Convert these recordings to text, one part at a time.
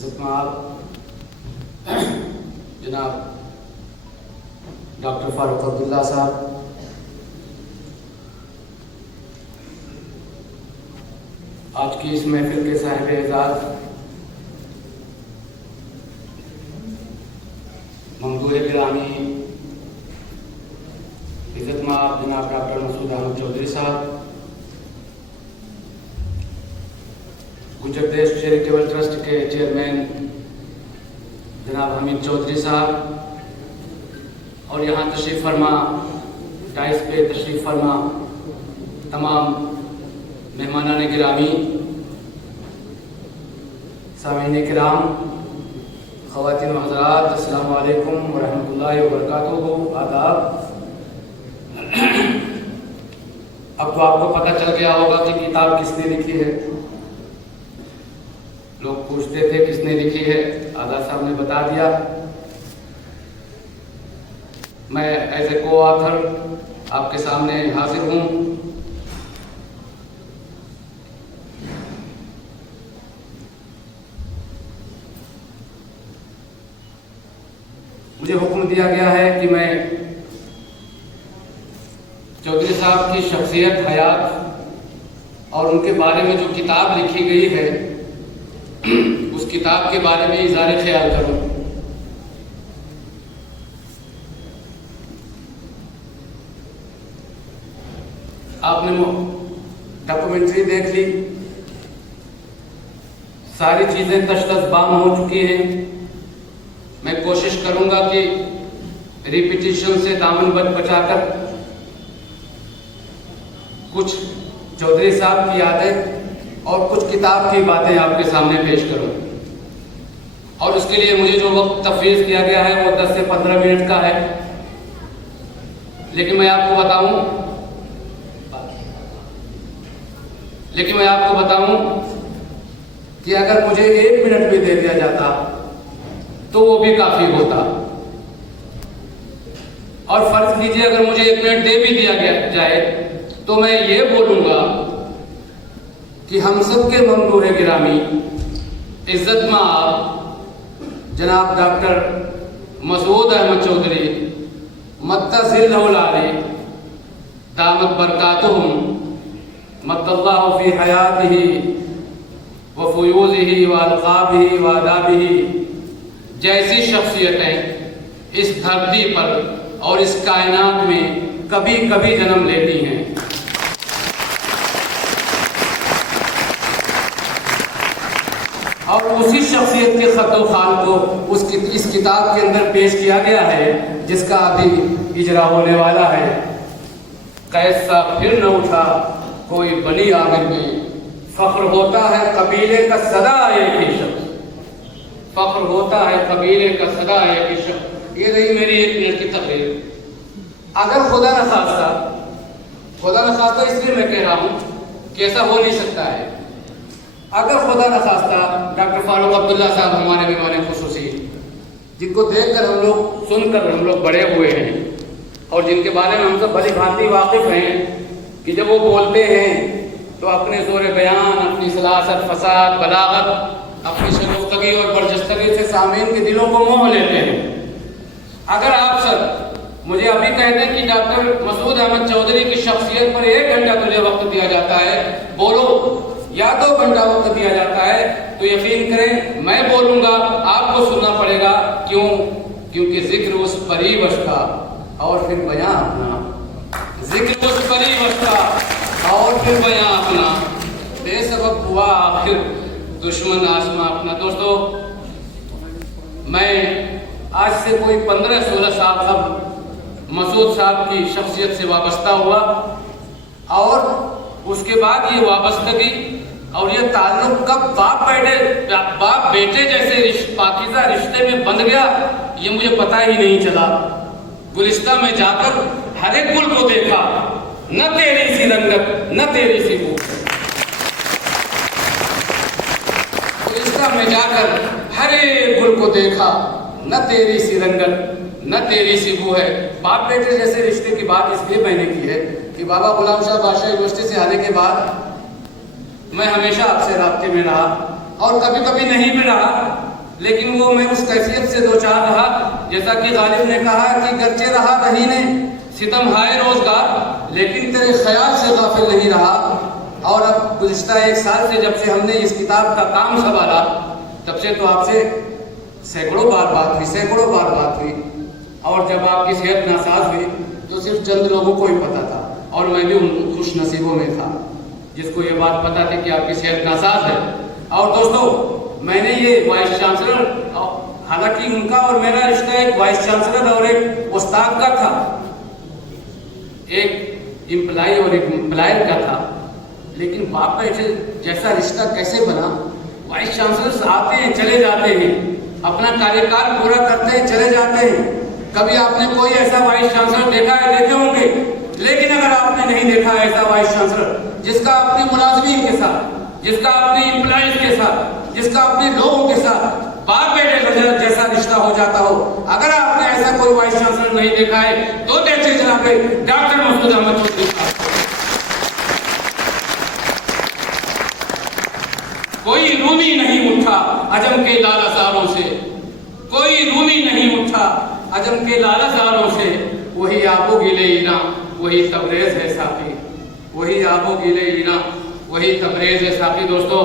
इज़्ज़तमाब जनाब डॉक्टर फारूक अब्दुल्ला साहब, आज की इस महफिल के साहिब एजाज़ ममदूह गिरामी इज़्ज़तमाब जनाब डॉक्टर मसूद अहमद चौधरी साहब, गुजर देश चैरिटेबल ट्रस्ट के चेयरमैन जनाब हमीद चौधरी साहब, और यहाँ तशरीफ़ फरमा डाइस पे तशरीफ़ फरमा तमाम मेहमानान गिरामी, सामीन किराम, ख़वातीन व हज़रात, अस्सलामु अलैकुम व रहमतुल्लाहि व बरकातुहू। आदाब। अब तो आपको पता चल गया होगा कि किताब किसने लिखी है। लोग पूछते थे किसने लिखी है, आज़ाद साहब ने बता दिया। मैं एज ए को ऑथर आपके सामने हाजिर हूँ। मुझे हुक्म दिया गया है कि मैं चौधरी साहब की शख्सियत, हयात और उनके बारे में जो किताब लिखी गई है उस किताब के बारे में इज़हार ख्याल करूं। आपने डॉक्यूमेंट्री देख ली, सारी चीजें तशतशबाम हो चुकी हैं। मैं कोशिश करूंगा कि रिपीटिशन से दामन बचाकर कुछ चौधरी साहब की यादें और कुछ किताब की बातें आपके सामने पेश करूं। और उसके लिए मुझे जो वक्त तफवीज़ किया गया है वो 10 से 15 मिनट का है। लेकिन मैं आपको बताऊं कि अगर मुझे 1 मिनट भी दे दिया जाता तो वो भी काफी होता। और फर्ज कीजिए अगर मुझे 1 मिनट दे भी दिया जाए तो मैं ये बोलूंगा कि हम सब के ममदूह गिरामी इज़्ज़तमाब जनाब डॉक्टर मसूद अहमद चौधरी मत्तज़िल्लहुल आली दामत बरकातुहुम मत्तल्लाहु फी हयातिही व फुयूज़िही व अलक़ाबिही व आदाबिही जैसी शख्सियतें इस धरती पर और इस कायनात में कभी कभी जन्म लेती हैं। और उसी शख्सियत के खतो खाल को इस किताब के अंदर पेश किया गया है जिसका अभी इजरा होने वाला है। कैसा फिर न उठा कोई बनी आमिर में, फख्र होता है कबीले का सदा एक ही शख्स, फख्र होता है कबीले का सदा एक ही शख्स। ये रही मेरी 1 मिनट की तकरीर। अगर खुदा न खास्ता इसलिए मैं कह रहा हूँ कि ऐसा हो नहीं सकता है। अगर खुदा न खास्ता डॉक्टर फारूक अब्दुल्ला साहब हमारे मेहमान खुसूसी, जिनको देखकर हम लोग, सुनकर हम लोग बड़े हुए हैं और जिनके बारे में हम सब भली भांति वाकिफ हैं कि जब वो बोलते हैं तो अपने ज़ोर बयान, अपनी सलासत, फसाद, बलागत, अपनी शगुफ्तगी और बरजस्तगी से सामीन के दिलों को मोह लेते हैं। अगर आप सब मुझे अभी कह दें कि डॉक्टर मसूद अहमद चौधरी की शख्सियत पर 1 घंटा तुझे वक्त दिया जाता है, बोलो, या 2 घंटा वक्त दिया जाता है, तो यकीन करें मैं बोलूंगा, आपको सुनना पड़ेगा। क्यों? क्योंकि जिक्र उस परिवश का और फिर बयां अपना, जिक्र उस परिवश का और फिर बयां अपना, बेसबब हुआ आखिर दुश्मन आसमां अपना। दोस्तों, मैं आज से कोई 15-16 साल कब मसूद साहब की शख्सियत से वाबस्ता हुआ और उसके बाद ये वाबस्तगी और ये ताल्लुक कब बाप बेटे जैसे पाकीज़ा रिश्ते में बंध गया ये मुझे पता ही नहीं चला। गुलिस्ता में जाकर हर एक गुल को देखा, न तेरी सी रंगत न तेरी सी बू। गुलिस्ता में जाकर हर एक गुल को देखा, न तेरी सी रंगत न तेरी सी बू है। बाप बेटे जैसे रिश्ते की बात इसलिए मैंने की है कि बाबा गुलाम शाह बादशाह यूनिवर्सिटी से आने के बाद मैं हमेशा आपसे राब्ते में रहा और कभी कभी नहीं भी रहा, लेकिन वो मैं उस कैफियत से दो चार रहा, जैसा कि गालिब ने कहा कि गर्चे रहा रहीने सितम हाय रोजगार, लेकिन तेरे ख्याल से गाफिल नहीं रहा। और अब गुज़िश्ता 1 साल से जब से हमने इस किताब का काम संभाला, तब से तो आपसे सैकड़ों बार बात हुई, और जब आपकी सेहत नासाज हुई तो सिर्फ चंद लोगों को ही पता था, और मैं भी उन खुश नसीबों में था जिसको ये बात पता थी कि आपकी सेहत नासाज है। और दोस्तों, मैंने ये वाइस चांसलर, हालांकि उनका और मेरा रिश्ता एक वाइस चांसलर और एक उस्ताद का था, एक एम्प्लॉय और एक एम्प्लॉयर का था, लेकिन बाप बेटे जैसा रिश्ता कैसे बना। वाइस चांसलर आते हैं चले जाते हैं, अपना कार्यकाल पूरा करते हैं चले जाते हैं। कभी आपने कोई ऐसा वाइस चांसलर देखा है? देखे होंगे, लेकिन अगर आपने नहीं देखा ऐसा वाइस चांसलर जिसका अपनी मुलाजमीन के साथ, जिसका अपनी एम्प्लॉइज के साथ, जिसका अपने लोगों के साथ बाप बेटे जैसा रिश्ता हो जाता हो, अगर आपने ऐसा कोई वाइस चांसलर नहीं देखा है तो देखिए जनाब डॉक्टर मसूद अहमद चौधरी साहब। कोई रूमी नहीं उठा अजम के लालसारों से, कोई रूमी नहीं उठा अजम के लालसारों से, वही आबो गिले ईना वही तबरेज है साथी, वही आबो गिले ईना वही तबरेज है साथी। दोस्तों,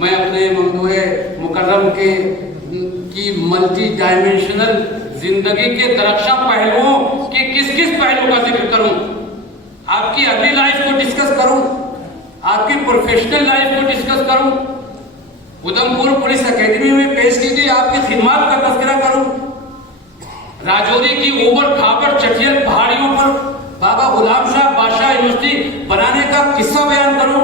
मैं अपने ममदूए मुकर्रम की मल्टी डायमेंशनल जिंदगी के दरख्शां पहलुओं के किस पहलू का जिक्र करूं? आपकी अर्ली लाइफ को डिस्कस करूं, आपकी प्रोफेशनल लाइफ को डिस्कस करूं, उधमपुर पुलिस एकेडमी में पेश की गई आपकी खिदमत का तस्करा करूं, राजौरी की ऊबड़ खाबड़ चटियल पहाड़ियों पर बाबा गुलाम शाह बादशाह यूनिवर्सिटी बनाने का किस्सा बयान करूं,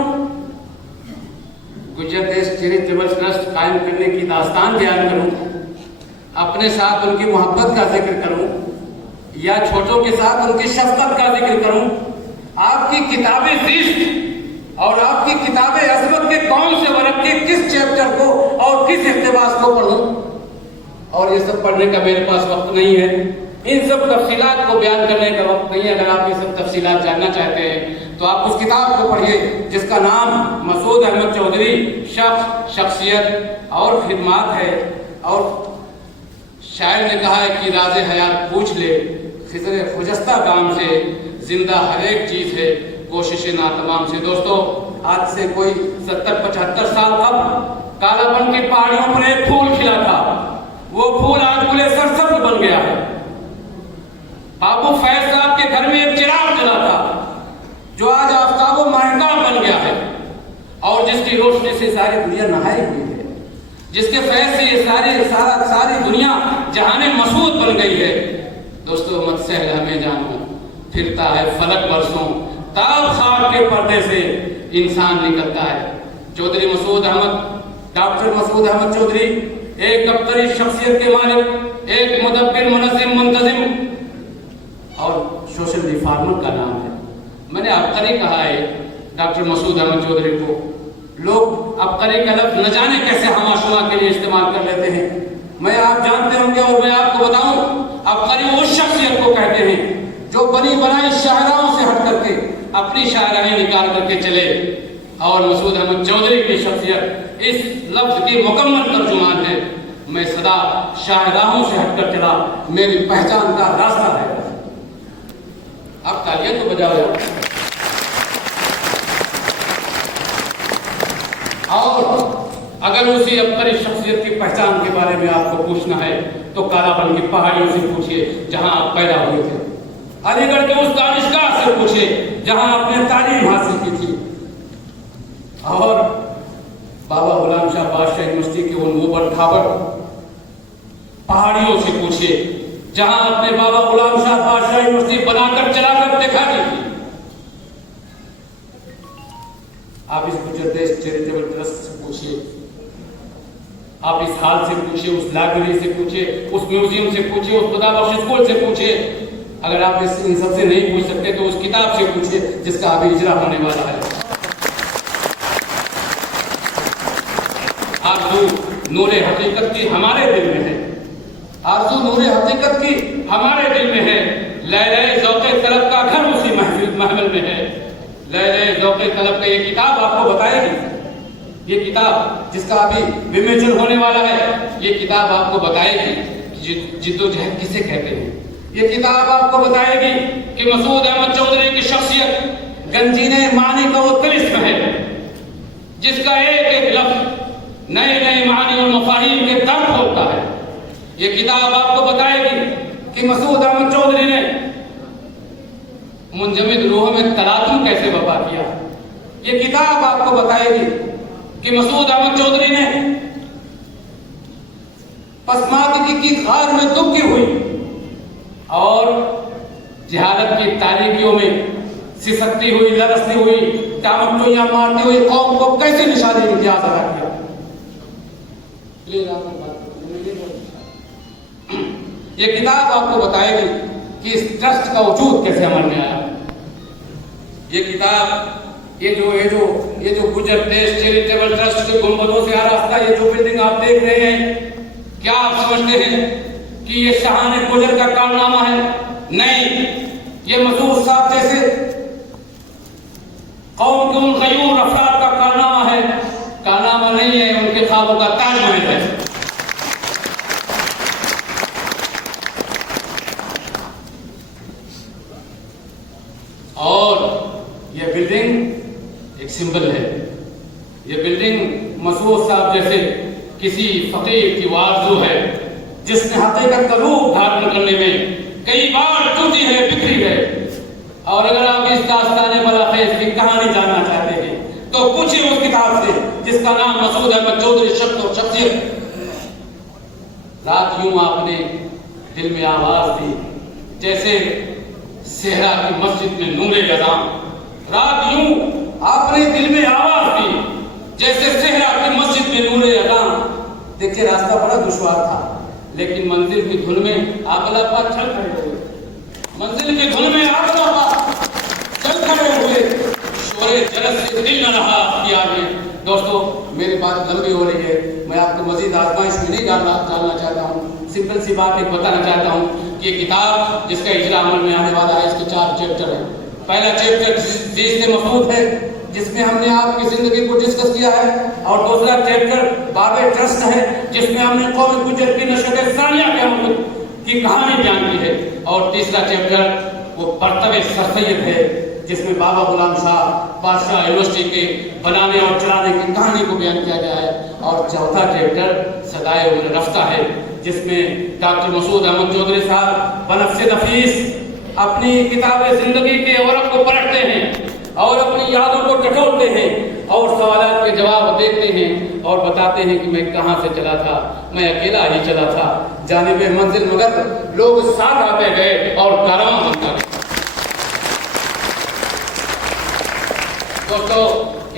गुजर देश चैरिटेबल ट्रस्ट कायम करने की दास्तान बयान करूं, अपने साथ उनकी मोहब्बत का जिक्र करूं, या छोटों के साथ उनकी शफकत का जिक्र करूं, आपकी किताबें ज़िश्त और आपकी किताबें अज़मत के कौन से वर्ग के किस चैप्टर को और किस इक़्तिबास को पढ़ूं, और ये सब पढ़ने का मेरे पास वक्त नहीं है, इन सब तफसीलात को बयान करने का वक्त नहीं है। अगर आप ये सब तफसीलात जानना चाहते हैं तो आप उस किताब को पढ़िए जिसका नाम मसूद अहमद चौधरी शख्स, शख्सियत और खिदमत है। और शायर ने कहा है कि राज़े हयात पूछ ले खिज़र खुजस्ता गाम से, जिंदा हर एक चीज़ है कोशिश नातमाम से। दोस्तों, आज से कोई 70-75 साल कब कालापन की पहाड़ियों पर एक फूल खिला था, वो फूल आज गुले सरसब्ज़ बन गया है। बाबू फैज साहब के घर में एक चिराग जला था जो आज आफ्ताबो महताब बन गया है, और जिसकी रोशनी से सारी दुनिया नहाई हुई है, जिसके फैज से ये सारी दुनिया जहाने मसूद बन गई है। दोस्तों, मत सहल हमें जानो फिरता है फलक बरसों, ताब खाक के पर्दे से इंसान निकलता है। चौधरी मसूद अहमद, डॉक्टर मसूद अहमद चौधरी एक कब्तरी शख्सियत के मालिक, एक मुदब्बिर, मुनज़्ज़िम, मुंतज़िम और सोशल रिफॉर्मर का नाम है। मैंने अबकारी कहा है डॉक्टर मसूद अहमद चौधरी को। लोग अबकारी का लफ्ज़ न जाने कैसे हमाशुमा के लिए इस्तेमाल कर लेते हैं। मैं आप जानते होंगे और मैं आपको बताऊं, अबकारी उस शख्सियत को कहते हैं जो बनी बनाई शायराओं से हट करके अपनी शायराएं निकाल करके चले, और मसूद अहमद चौधरी की शख्सियत इस लफ्ज़ की मुकम्मल तर्जुमान है। मैं सदा शायराओं से हटकर चला, मेरी पहचान का रास्ता है। आप तालियां तो बजाओ यार। और अगर उसी अबकारी शख्सियत की पहचान के बारे में आपको पूछना है तो कालापन की पहाड़ियों से पूछिए जहां आप पैदा हुए थे, अलीगढ़ के उस दानिशगाह से पूछिए जहां आपने तालीम हासिल की थी, और बाबा गुलाम शाह बादशाह यूनिवर्सिटी के उन ऊबड़ खाबड़ पहाड़ियों से पूछिए जहां आपने बाबा गुलाम शाह बादशाह यूनिवर्सिटी बनाकर चलाकर दिखा दी थी। आप इस गुजर देश चैरिटेबल ट्रस्ट से पूछिए, आप इस हाल से पूछिए, उस लाइब्रेरी से पूछिए, उस म्यूजियम से पूछिए, उस खुदाबख्श स्कूल से पूछिए। अगर आप इन सबसे नहीं पूछ सकते तो उस किताब से पूछिए जिसका अभी इजरा होने वाला है। आरज़ू नूरे हकीकत की हमारे दिल में है, आरज़ू नूरे हकीकत की हमारे दिल में है। लैले ज़ौक़े तलब का घर उसी महफिल में है। लैले ज़ौक़े तलब का ये किताब आपको बताएगी ये किताब जिसका अभी विमोचन होने वाला है, ये किताब आपको बताएगी कि जिद्दोजहद किसे कहते हैं। ये किताब आपको बताएगी कि मसूद अहमद चौधरी की शख्सियत गंजीने मानी का वो तिलिस्म है जिसका एक एक लफ्ज नए नए मानी और मफाहिम के दम खोलता है। ये किताब आपको बताएगी कि मसूद अहमद चौधरी ने मुंजमिद रूह में तलातुम कैसे बर्पा किया। ये किताब आपको बताएगी कि मसूद अहमद चौधरी ने पसमानदगी की खार में दुबकी हुई और जहालत की तारीकियों में सिसकती हुई, लरसती हुई, टामटोइयां मारती हुई कौम को कैसे निशाने इम्तियाज अदा किया। ये किताब आपको बताएगी कि इस ट्रस्ट का वजूद कैसे अमल में आया। ये किताब ये जो गुजर देश चैरिटेबल ट्रस्ट के गुंबदों से आरास्ता ये जो बिल्डिंग आप देख रहे हैं, क्या आप समझते हैं कि ये शाहाने गुजर का कारनामा है? नहीं, ये मसूद साहब जैसे कौम के उन गयूर अफराद का कारनामा है। कारनामा नहीं है, उनके ख्वाबों का ताजमहल है। और ये बिल्डिंग एक सिंबल है। ये बिल्डिंग मसूद साहब जैसे किसी फकीर की आरज़ू है जिसने हकीकत का रूप धारण करने में कई बार टूटी है, बिखरी है। और अगर आप इस दास्ताने बलाखेज की कहानी जानना चाहते हैं तो पूछिए उस किताब से जिसका नाम मसूद अहमद चौधरी शख्स और शख्सियत। रात यूं आपने दिल में आवाज दी जैसे सेहरा की मस्जिद में नूरे गजाम। रात यूं आपने दिल में आवाज दी जैसे सेहरा की मस्जिद में नूरे गजाम। देखिए रास्ता बड़ा दुश्वार था, लेकिन मंजिल की धुन में आगला पर चल खड़े हुए। मंजिल की धुन में आगला पर चल खड़े हुए। शोरे जरस से दिल न रहा अख्तियार में। दोस्तों मेरी बात लंबी हो रही है, मैं आपको मजीद आजमाइश में नहीं जानना चाहता हूँ। सिंपल सी बात एक बताना चाहता हूँ कि ये किताब जिसका इजरा अमल में आने वाला है, इसके 4 चैप्टर हैं। पहला चैप्टर जीस से मफरूद है जिसमें हमने आपकी जिंदगी को डिस्कस किया है, और दूसरा चैप्टर बाबे ट्रस्ट है जिसमें हमने कौम गुजर की नशत सानिया की कहानी बयान की है, और तीसरा चैप्टर वो बर्तबे सरसैयद है जिसमें बाबा गुलाम शाह बादशाह यूनिवर्सिटी के बनाने और चलाने की कहानी को बयान किया गया है, और चौथा चैप्टर सदाए उम्र रफ्ता है जिसमें डॉक्टर मसूद अहमद चौधरी साहब बनफ्से नफीस अपनी किताब जिंदगी के औरत को पलटते हैं और अपनी यादों को टटोलते हैं और सवालात के जवाब देते हैं और बताते हैं कि मैं कहाँ से चला था, मैं अकेला ही चला था, जानिबे मंजिल मगर लोग साथ आते गए और कारवां बनता गया। दोस्तों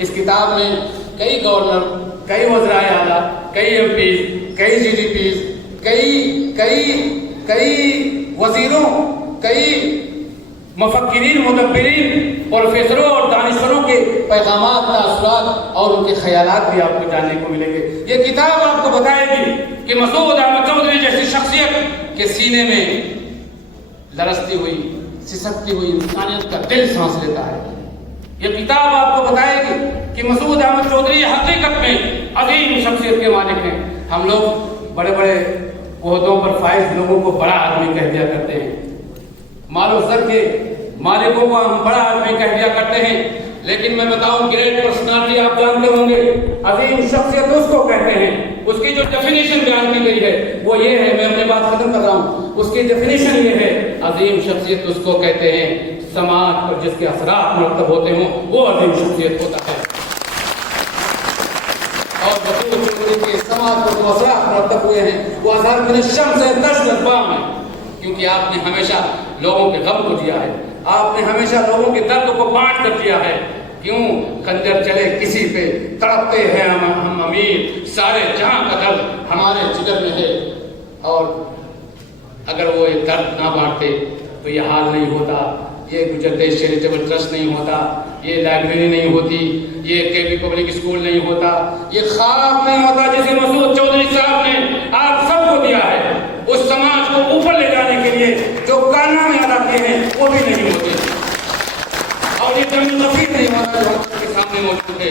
इस किताब में कई गवर्नर, कई वज़राए आला, कई एमपीज, कई जीडीपीज, कई वजीरों, कई मुफक्किरीन, मुदब्बिरीन, प्रोफेसरों और दानिशवरों के पैगामात, तासुरात और उनके ख्यालात भी आपको जानने को मिलेंगे। ये किताब आपको बताएगी कि मसूद अहमद चौधरी जैसी शख्सियत के सीने में लरसती हुई, सिसकती हुई इंसानियत का दिल सांस लेता है। ये किताब आपको बताएगी कि मसूद अहमद चौधरी हकीकत में अजीम शख्सियत के मालिक हैं। हम लोग बड़े बड़े ओहदों पर फाइज लोगों को बड़ा आदमी कह दिया करते हैं, मालो सर के मालिकों को हम बड़ा आदमी कह दिया करते हैं, लेकिन मैं बताऊं ग्रेट पर्सनालिटी आप जानते होंगे, अजीम शख्सियत उसको कहते हैं। उसकी जो डेफिनेशन बयान की गई है वो ये है, मैं अपनी बात खत्म कर रहा हूँ, उसकी डेफिनेशन ये है, अजीम शख्सियत उसको कहते हैं समाज पर जिसके असरात मुरतब होते हों वो अजीम शख्सियत होता है। और मसूद चौधरी के समाज पर जो असरात मुरतब हुए हैं वो अज़हर मिन अश-शम्स से तशनबाम है, क्योंकि आपने हमेशा लोगों के गम को दिया है, आपने हमेशा लोगों के दर्द को बांट कर दिया है। क्यों खंजर चले किसी पे तड़पते हैं हम अमीर, सारे जहां का दर्द हमारे जिगर में है, और अगर वो ये दर्द ना बांटते तो ये हाल नहीं होता, ये गुजर देश चैरिटेबल ट्रस्ट नहीं होता, ये लाइब्रेरी नहीं होती, ये केपी पब्लिक स्कूल नहीं होता, ये ख्वाब नहीं होता जिसे मसूद चौधरी साहब ने आप सबको दिया है। उस समाज को ऊपर ले जाने के लिए जो कारनामे अदा किए हैं वो भी नहीं होते, और ये जमीन नफीस नहीं होता जो हमारे सामने में मौजूद थे।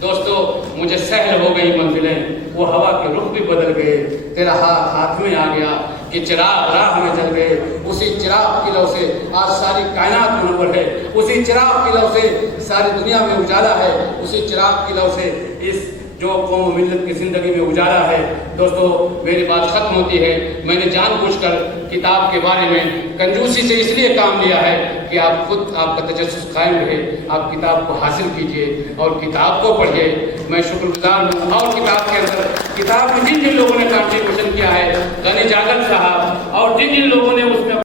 दोस्तों, मुझे सहल हो गई मंजिलें, वो हवा के रुख भी बदल गए, तेरा हाथ में आ गया कि चिराग राह में जल गए। उसी चिराग की लौ से आज सारी कायनात मुनव्वर है, उसी चिराग की लौ से सारी दुनिया में उजाला है, उसी चिराग की लौ से इस जो कौम मिल्लत की ज़िंदगी में उजाला है। दोस्तों, मेरी बात ख़त्म होती है। मैंने जानबूझकर किताब के बारे में कंजूसी से इसलिए काम लिया है कि आप खुद आपका तजस्सुस कायम रहे, आप किताब को हासिल कीजिए और किताब को पढ़िए। मैं शुक्रगुजार हूँ। और किताब के अंदर, किताब में जिन जिन लोगों ने कंट्रीब्यूशन किया है, गनी जागल साहब और जिन जिन लोगों ने उसमें